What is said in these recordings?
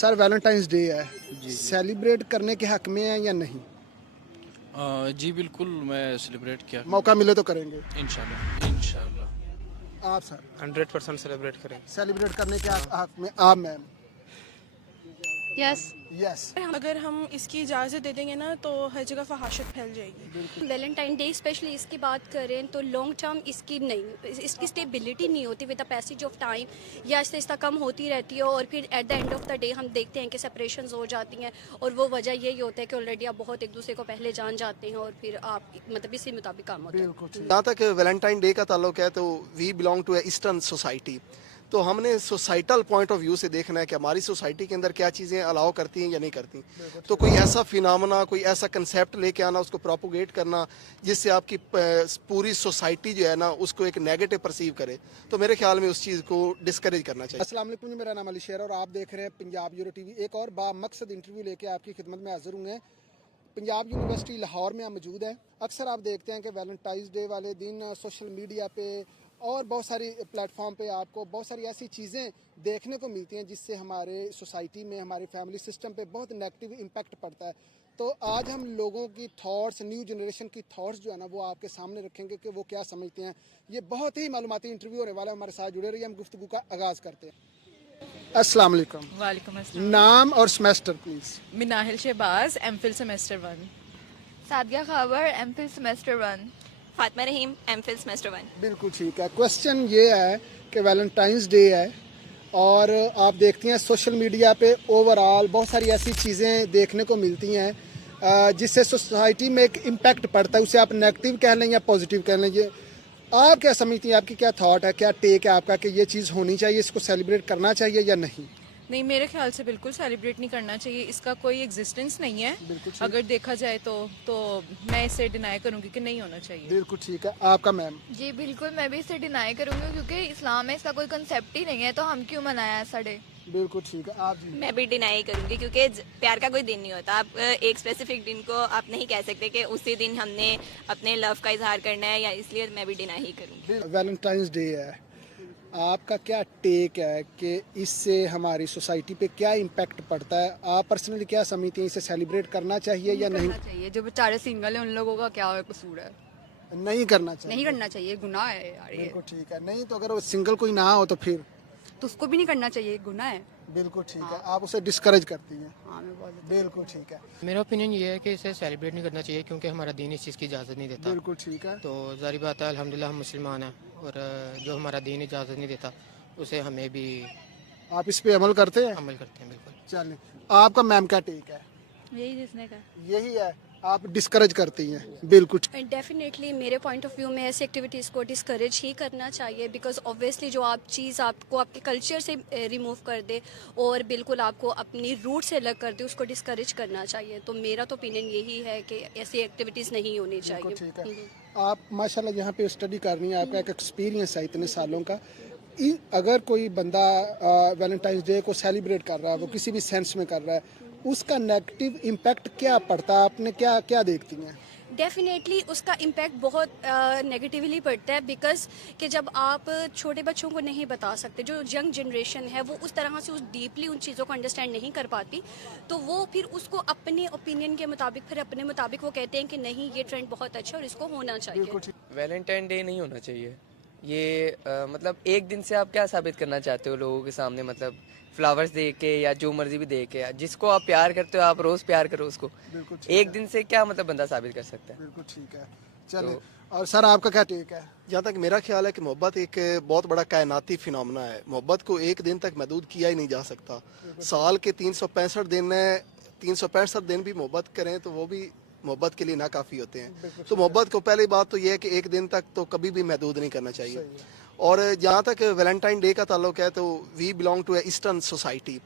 Sir Valentine's day है, जी celebrate करने के हक में है या नहीं? जी बिल्कुल मैं सेलिब्रेट किया मौका मिले तो करेंगे। इंशाल्लाह इंशाल्लाह। आप सर 100% सेलिब्रेट करें। सेलिब्रेट करने के हक में आप मैम? यस। यस। अगर हम इसकी इजाज़त दे देंगे ना तो हर जगह फहाशत फैल जाएगी। वैलेंटाइन डे स्पेशली इसकी बात करें तो लॉन्ग टर्म इसकी नहीं, इसकी स्टेबिलिटी नहीं होती with the passage of time, या आहिस्ता आहिस्ता कम होती रहती है और फिर at the end of the day हम देखते हैं कि सेपरेशंस हो जाती हैं और वो वजह यही होता है कि ऑलरेडी आप बहुत एक दूसरे को पहले जान जाते हैं और फिर आप मतलब इसी मुताबिक काम होता है। बिल्कुल ठीक। जहाँ तक वैलेंटाइन डे का ताल्लुक है तो we belong to a eastern society, तो हमने सोसाइटल पॉइंट ऑफ व्यू से देखना है कि हमारी सोसाइटी के अंदर क्या चीज़ें अलाउ करती हैं या नहीं करती। तो कोई ऐसा फिनोमेना, कोई ऐसा कंसेप्ट लेके आना, उसको प्रोपोगेट करना जिससे आपकी पूरी सोसाइटी जो है ना उसको एक नेगेटिव परसीव करे, तो मेरे ख्याल में उस चीज़ को डिस्करेज करना चाहिए। अस्सलाम वालेकुम जी, मेरा नाम अली शेर और आप देख रहे हैं पंजाब यूरो टीवी। एक और बामकसद इंटरव्यू लेके आपकी खिदमत में हाजिर हुए हैं। पंजाब यूनिवर्सिटी लाहौर में हम मौजूद हैं। अक्सर आप देखते हैं कि वैलेंटाइंस डे वाले दिन सोशल मीडिया पे और बहुत सारी प्लेटफॉर्म पे आपको बहुत सारी ऐसी चीज़ें देखने को मिलती हैं जिससे हमारे सोसाइटी में, हमारे फैमिली सिस्टम पे बहुत नेगेटिव इम्पैक्ट पड़ता है। तो आज हम लोगों की थॉट्स, न्यू जनरेशन की थॉट्स जो है ना वो आपके सामने रखेंगे कि वो क्या समझते हैं। ये बहुत ही मालूमाती इंटरव्यू होने वाला है, हमारे साथ जुड़े रहिए। हम गुफ्तगू का आगाज़ करते हैं। अस्सलाम वालेकुम। वालेकुम अस्सलाम। नाम और semester please. Minahil Shahbaz, MPhil semester 1। Sadia Khabar, MPhil semester 1। Fatima Rahim, MPhil semester 1। बिल्कुल ठीक है। क्वेश्चन ये है कि वैलेंटाइंस डे है और आप देखती हैं सोशल मीडिया पे ओवरऑल बहुत सारी ऐसी चीज़ें देखने को मिलती हैं जिससे सोसाइटी में एक इम्पैक्ट पड़ता है। उसे आप नेगेटिव कह लें या पॉजिटिव कह लें, ये आप क्या समझती हैं? आपकी क्या थॉट है, क्या टेक है आपका कि ये चीज़ होनी चाहिए, इसको सेलिब्रेट करना चाहिए या नहीं? नहीं, मेरे ख्याल से बिल्कुल सेलिब्रेट नहीं करना चाहिए, इसका कोई एग्जिस्टेंस नहीं है अगर देखा जाए तो मैं इसे डिनाई करूंगी कि नहीं होना चाहिए। बिल्कुल ठीक है। आपका मैम? जी बिल्कुल, मैं भी इसे डिनाई करूँगी क्योंकि इस्लाम में इसका कोई कंसेप्ट ही नहीं है, तो हम क्यों मनाया ऐसा डे। बिल्कुल ठीक है। आप जी? मैं भी डिनाई करूंगी क्योंकि प्यार का कोई दिन नहीं होता। आप एक स्पेसिफिक दिन को आप नहीं कह सकते कि उसी दिन हमने अपने लव का इजहार करना है, या इसलिए मैं भी डिनाई ही करूंगी। वैलेंटाइंस डे है, आपका क्या टेक है कि इससे हमारी सोसाइटी पे क्या इम्पैक्ट पड़ता है? आप पर्सनली क्या समझती हैं, इसे सेलिब्रेट करना चाहिए या नहीं? करना चाहिए। जो बेचारे सिंगल हैं उन लोगों का क्या कसूर है? नहीं करना चाहिए। नहीं करना चाहिए, गुनाह है यार ये। बिल्कुल ठीक है। नहीं तो अगर वो सिंगल कोई ना हो तो फिर तो उसको भी नहीं करना चाहिए, गुनाह है। बिल्कुल ठीक है। आप उसे डिस्करेज करती हैं? हाँ, मैं बहुत बिल्कुल ठीक है। मेरा ओपिनियन ये है कि इसे सेलिब्रेट नहीं करना चाहिए क्योंकि हमारा दीन इस चीज़ की इजाज़त नहीं देता। बिल्कुल ठीक है। तो ज़ाहिर बात है, अल्हम्दुलिल्लाह हम मुसलमान हैं और जो हमारा दीन इजाज़त नहीं देता उसे हमें भी आप इस पे अमल करते हैं? अमल करते हैं। बिल्कुल। चलिए, आपका मैम क्या टेक है? यही जिसने का यही है, आप डिस्करेज करती हैं? बिल्कुल। डेफिनेटली मेरे पॉइंट ऑफ व्यू में ऐसी एक्टिविटीज़ को डिस्करेज ही करना चाहिए, बिकॉज ऑब्वियसली जो आप चीज़ आपको आपके कल्चर से रिमूव कर दे और बिल्कुल आपको अपनी रूट से अलग कर दे, उसको डिस्करेज करना चाहिए। तो मेरा तो ओपिनियन यही है कि ऐसी एक्टिविटीज़ नहीं होनी चाहिए। ठीक है। आप माशाल्लाह यहाँ पे स्टडी कर रही हैं, आपका एक एक्सपीरियंस है इतने सालों का। अगर कोई बंदा वैलेंटाइंस डे को सेलिब्रेट कर रहा है, वो किसी भी सेंस में कर रहा है, उसका नेगेटिव इम्पैक्ट क्या पड़ता है? आपने क्या क्या देखती हैं? डेफिनेटली उसका इम्पैक्ट बहुत नेगेटिवली पड़ता है, बिकॉज कि जब आप छोटे बच्चों को नहीं बता सकते, जो यंग जनरेशन है वो उस तरह से उस डीपली उन चीज़ों को अंडरस्टैंड नहीं कर पाती, तो वो फिर उसको अपने ओपिनियन के मुताबिक, फिर अपने मुताबिक वो कहते हैं कि नहीं ये ट्रेंड बहुत अच्छा है और इसको होना चाहिए। वैलेंटाइन डे नहीं होना चाहिए ये। मतलब एक दिन से आप क्या साबित करना चाहते हो लोगों के सामने? मतलब फ्लावर्स दे के या जो मर्जी भी दे के, जिसको आप प्यार करते हो आप रोज प्यार करो उसको। एक दिन से क्या मतलब बंदा साबित कर सकता है? बिल्कुल ठीक है। चलो, और सर आपका क्या टेक है? जहाँ तक मेरा ख्याल है कि मोहब्बत एक बहुत बड़ा कायनाती फिनोमेना है। मोहब्बत को एक दिन तक महदूद किया ही नहीं जा सकता। साल के 365 दिन है, 365 दिन भी मोहब्बत करें तो वो भी मोहब्बत के लिए ना काफ़ी होते हैं। तो मोहब्बत को पहली बात तो ये है कि एक दिन तक तो कभी भी महदूद नहीं करना चाहिए। और जहाँ तक वैलेंटाइन डे का ताल्लुक है तो we belong to a eastern society,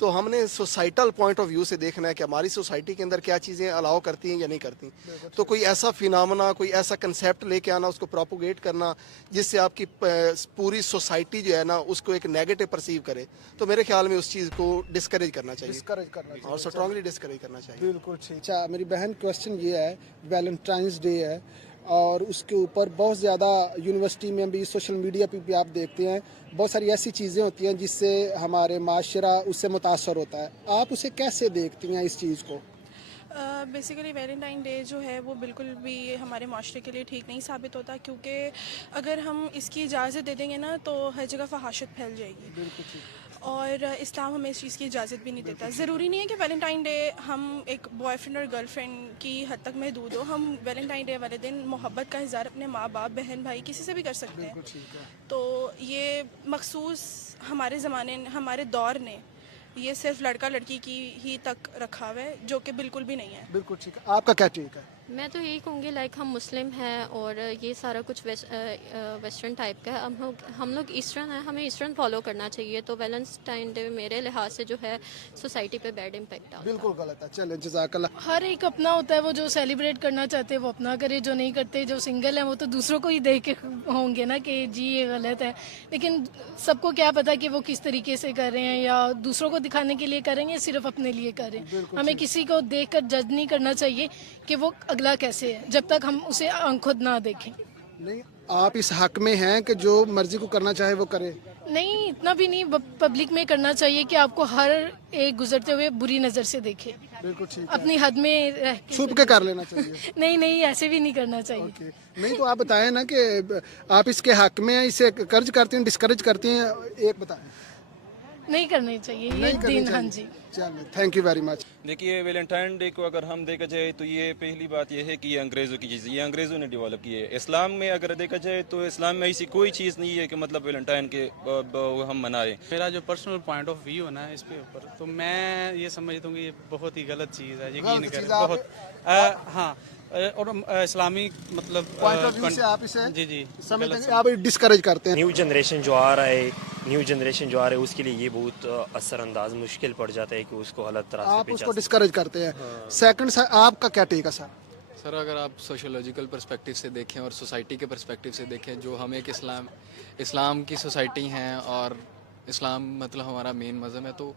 तो हमने सोसाइटल पॉइंट ऑफ व्यू से देखना है कि हमारी सोसाइटी के अंदर क्या चीज़ें अलाउ करती हैं या नहीं करती। तो कोई ऐसा फिनोमेना, कोई ऐसा कंसेप्ट लेके आना, उसको प्रोपोगेट करना जिससे आपकी पूरी सोसाइटी जो है ना उसको एक नेगेटिव परसीव करे, तो मेरे ख्याल में उस चीज़ को डिस्करेज करना चाहिए और स्ट्रांगली डिस्करेज करना चाहिए। बिल्कुल ठीक। अच्छा मेरी बहन, क्वेश्चन ये है, वैलेंटाइंस डे है اور اس کے اوپر بہت زیادہ یونیورسٹی میں بھی سوشل میڈیا پہ بھی آپ دیکھتے ہیں بہت ساری ایسی چیزیں ہوتی ہیں جس سے ہمارے معاشرہ اس سے متاثر ہوتا ہے. آپ اسے کیسے دیکھتی ہیں اس چیز کو؟ بیسیکلی ویلنٹائن ڈے جو ہے وہ بالکل بھی ہمارے معاشرے کے لیے ٹھیک نہیں ثابت ہوتا، کیونکہ اگر ہم اس کی اجازت دے دیں گے نا تو ہر جگہ فحاشت پھیل جائے گی، اور اسلام ہمیں اس چیز کی اجازت بھی نہیں دیتا. ضروری نہیں ہے کہ ویلنٹائن ڈے ہم ایک بوائے فرینڈ اور گرل فرینڈ کی حد تک محدود ہو. ہم ویلنٹائن ڈے والے دن محبت کا اظہار اپنے ماں باپ، بہن بھائی، کسی سے بھی کر سکتے ہیں. تو یہ مخصوص ہمارے زمانے، ہمارے دور نے یہ صرف لڑکا لڑکی کی ہی تک رکھا ہوا ہے، جو کہ بالکل بھی نہیں ہے. بالکل ٹھیک ہے. آپ کا کیا ٹھیک ہے؟ میں تو یہی کہوں گی لائک ہم مسلم ہیں اور یہ سارا کچھ ویسٹرن ٹائپ کا ہے. ہم لوگ ایسٹرن ہیں، ہمیں ایسٹرن فالو کرنا چاہیے. تو ویلنٹائن ڈے میرے لحاظ سے جو ہے سوسائٹی پہ بیڈ امپیکٹ ڈالتا ہے. بالکل غلط ہے. چلیں جزاک اللہ. ہر ایک اپنا ہوتا ہے، وہ جو سیلیبریٹ کرنا چاہتے ہیں وہ اپنا کرے، جو نہیں کرتے، جو سنگل ہیں وہ تو دوسروں کو ہی دیکھ کے ہوں گے نا کہ جی یہ غلط ہے. لیکن سب کو کیا پتا کہ وہ کس طریقے سے کر رہے ہیں، یا دوسروں کو دکھانے کے لیے کریں گے، صرف اپنے لیے کریں. ہمیں کسی کو دیکھ کر جج نہیں کرنا چاہیے کہ وہ اگلا کیسے ہے، جب تک ہم اسے خود نہ دیکھیں. نہیں، آپ اس حق میں ہیں کہ جو مرضی کو کرنا چاہے وہ کرے. نہیں، اتنا بھی نہیں. پبلک میں کرنا چاہیے کہ آپ کو ہر ایک گزرتے ہوئے بری نظر سے دیکھے. بالکل ٹھیک ہے. اپنی حد میں رہ کے چھپ کے کر لینا چاہیے. نہیں ایسے بھی نہیں کرنا چاہیے. اوکے. نہیں تو آپ بتائیں نا کہ آپ اس کے حق میں ہیں، اسے کرج کرتی ہیں، ڈسکریج کرتی ہیں. ایک بتائیں. نہیں کرنی چاہیے یہ دن. ہاں جی. چلیں، تھینک یو ویری مچ. دیکھیے ویلنٹائن ڈے کو اگر ہم دیکھا جائے تو یہ پہلی بات یہ ہے کہ یہ انگریزوں کی چیز ہے، یہ انگریزوں نے ڈیولپ کی ہے. اسلام میں اگر دیکھا جائے تو اسلام میں ایسی کوئی چیز نہیں ہے کہ مطلب ویلنٹائن کے ہم منائیں. میرا جو پرسنل پوائنٹ آف ویو ہے نا اس پہ اوپر، تو میں یہ سمجھتا ہوں کہ یہ بہت ہی غلط چیز ہے. یقین کریں بہت ہاں، اور اسلامی مطلب پوائنٹ آف ویو سے آپ اسے جی سمجھتے ہیں، آپ ڈسکریج کرتے ہیں. نیو جنریشن جو آ رہا ہے اس کے لیے یہ بہت اثر انداز مشکل پڑ جاتا ہے کہ اس کو غلط طرح سے آپ اس کو ڈسکریج کرتے ہیں. سیکنڈ آپ کا کیا ٹیک ہے سر؟ اگر آپ سوشولوجیکل پرسپیکٹیو سے دیکھیں اور سوسائٹی کے پرسپیکٹیو سے دیکھیں، جو ہم ایک اسلام کی سوسائٹی ہیں اور اسلام مطلب ہمارا مین مذہب ہے، تو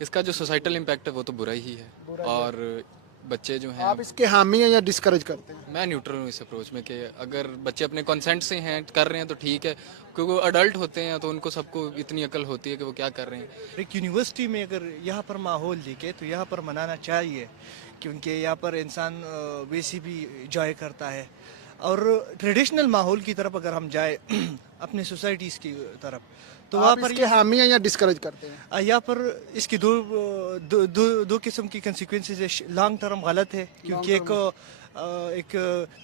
اس کا جو سوسائٹل امپیکٹ ہے وہ تو برا ہی ہے. اور بچے جو ہیں، آپ اس کے حامی ہیں یا ڈسکریج کرتے ہیں؟ میں نیوٹرل ہوں اس اپروچ میں کہ اگر بچے اپنے کنسنٹ سے ہیں کر رہے ہیں تو ٹھیک ہے، کیونکہ وہ اڈلٹ ہوتے ہیں تو ان کو سب کو اتنی عقل ہوتی ہے کہ وہ کیا کر رہے ہیں. ایک یونیورسٹی میں اگر یہاں پر ماحول دیکھے تو یہاں پر منانا چاہیے، کیونکہ یہاں پر انسان ویسی بھی انجوائے کرتا ہے. اور ٹریڈیشنل ماحول کی طرف اگر ہم جائیں اپنے سوسائٹیز کی طرف، تو وہاں پر یہ حامی ہیں یا ڈسکریج کرتے ہیں؟ یہاں پر اس کی دو قسم کی کنسیکوینسز ہے. لانگ ٹرم غلط ہے، کیونکہ ایک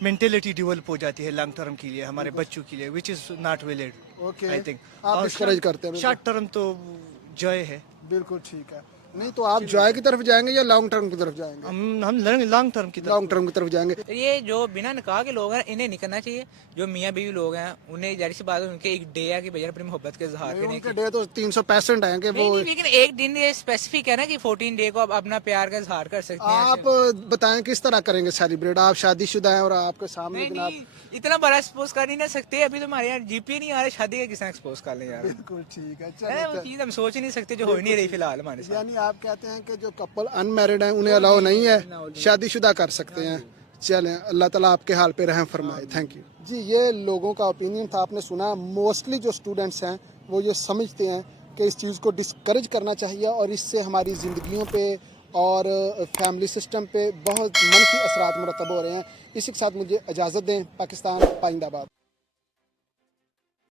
مینٹلٹی ڈیولپ ہو جاتی ہے لانگ ٹرم کے لیے ہمارے بچوں کے لیے، which is not valid I think. آپ ڈسکریج کرتے ہیں. شارٹ ٹرم تو جوائے ہے. بالکل ٹھیک ہے. نہیں تو آپ جوائے کی طرف جائیں گے یا لانگ ٹرم کی طرف جائیں گے؟ ہم لانگ ٹرم کی طرف جائیں گے. یہ جو بنا نکاح کے لوگ ہیں انہیں نہیں کرنا چاہیے. جو میاں بیوی لوگ ہیں انہیں ظاہر سی بات ہے ان کے ایک ڈے ہے کہ بھیا اپنی محبت کے اظہار کرنے کے ڈے تو 365 ہیں کہ وہ، لیکن ایک دن یہ اسپیسیفک ہے نا کہ 14 ڈے کو آپ اپنا پیار کا اظہار کر سکتے ہیں. آپ بتائیں کس طرح کریں گے سیلیبریٹ؟ آپ شادی شدہ ہیں اور آپ کے سامنے اتنا بڑا ایکسپوز کر نہیں نہ سکتے. ابھی تو ہمارے یہاں جی پی نہیں آ رہا، شادی کا کس طرح ایکسپوز کر لیں یار. بالکل ٹھیک ہے. وہ چیز ہم سوچ ہی نہیں سکتے جو ہو ہی نہیں رہی فی الحال ہمارے ساتھ. یعنی آپ کہتے ہیں کہ جو کپل ان میرڈ ہیں انہیں الاؤ نہیں ہے، شادی شدہ کر سکتے ہیں. چلیں، اللہ تعالیٰ آپ کے حال پہ رحم فرمائے. Thank you. جی، یہ لوگوں کا اوپینین تھا، آپ نے سنا. موسٹلی جو اسٹوڈنٹس ہیں وہ یہ سمجھتے ہیں کہ اس چیز کو ڈسکریج کرنا چاہیے اور اس سے ہماری زندگیوں پہ اور فیملی سسٹم پہ بہت منفی اثرات مرتب ہو رہے ہیں. اسی کے ساتھ مجھے اجازت دیں. پاکستان پائندہ باد.